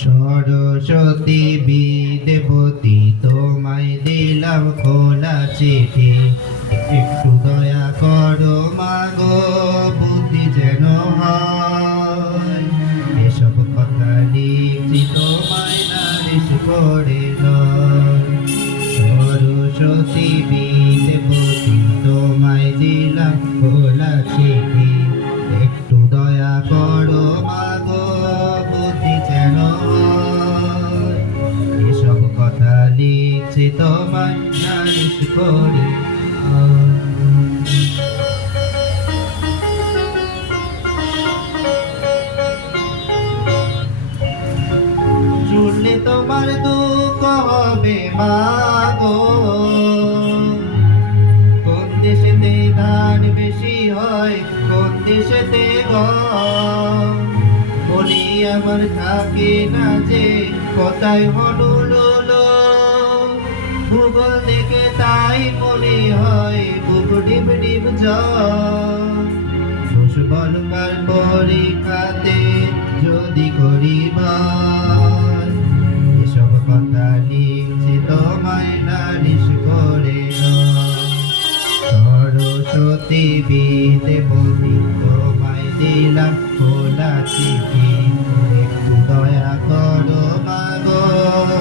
সরস্বতী বিদেবতী তোমায় দিলাম খোলা চিঠি, একটু দয়া করো মাগো বুদ্ধি যেন হয়। এসব কথা লিখছি তোমায় নালিশ করে নয়। সরস্বতী বিদেবতী তোমায় দিলাম খোলা চিঠি, একটু দয়া করো মাগো বুদ্ধি যেন হয়। এসব কথা লিখছি তোমায় নালিশ করে শুনলে তোমার দুঃখ হবে মাগো, কোন দেশেতে ধান বেশি হয় কোন দেশেতে গম। বলি আমার থাকে না যে কোথায় হলুলো, ভূগোল দেখে তাই মনে হয় বুক ডিব ডিব জল। বলবার পরীক্ষাতে যদি করি ভয়, এসব কথা লিখছি তোমায় নালিশ করে নয়। সরস্বতী বিদেবতী তোমায় দিলাম খোলা চিঠি, একটু দয়া করো মাগো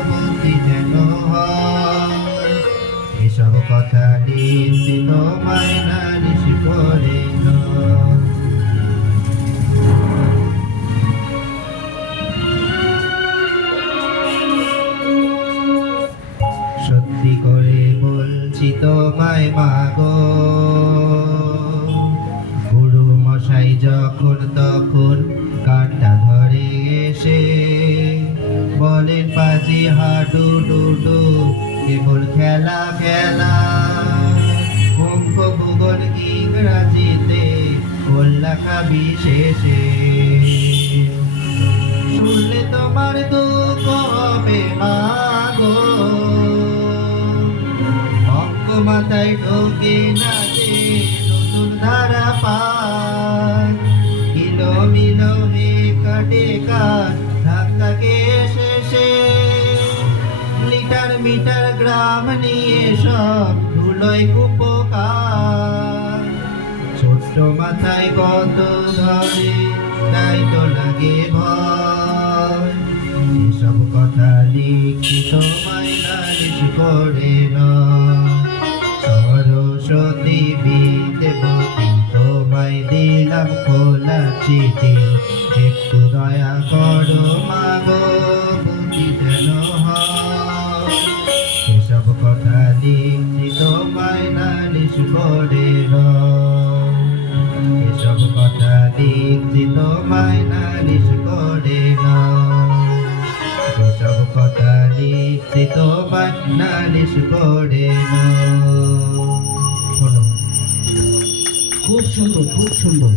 বুদ্ধি যেন হয়। এসব কথা লিখছি তোমায় নালিশ করে নয়। সত্যি করে বলছি তোমায় মাগো, গুরু মশাই যখন তখন কাঁটা ধরে এসে বলেন পাজি হাডু ডুডু কেবল খেলা খেলা। অঙ্ক ভূগোল ইংরাজিতে কল্লা খাবি শেষে, শুনলে তোমার দুঃখ হবে মাগো, অঙ্ক মাথায় ঢোকে না যে নতুন ধারা পায়। কিলো মিলো কাটে কাজ ধাক্কাকে শেষে, লিটার মিটার গ্রাম নিয়ে সব ধুলোয় কুপোকার। ছোট্ট মাথায় কত ধরে তাই তো লাগে ভয়। এসব কথা লিখছি তোমায় নালিশ করে নয়। সরস্বতী বিদেবতী তোমায় দিলাম খোলা চিঠি, একটু দয়া করো মাগো বুদ্ধি যেন হয়। এসব কথা লিখছি তোমায় নালিশ করে নয়। এসব কথা লিখছি তোমায় নালিশ করে নয়। এসব কথা লিখছি তোমায় নালিশ করে নয়। খুব সুন্দর, খুব সুন্দর।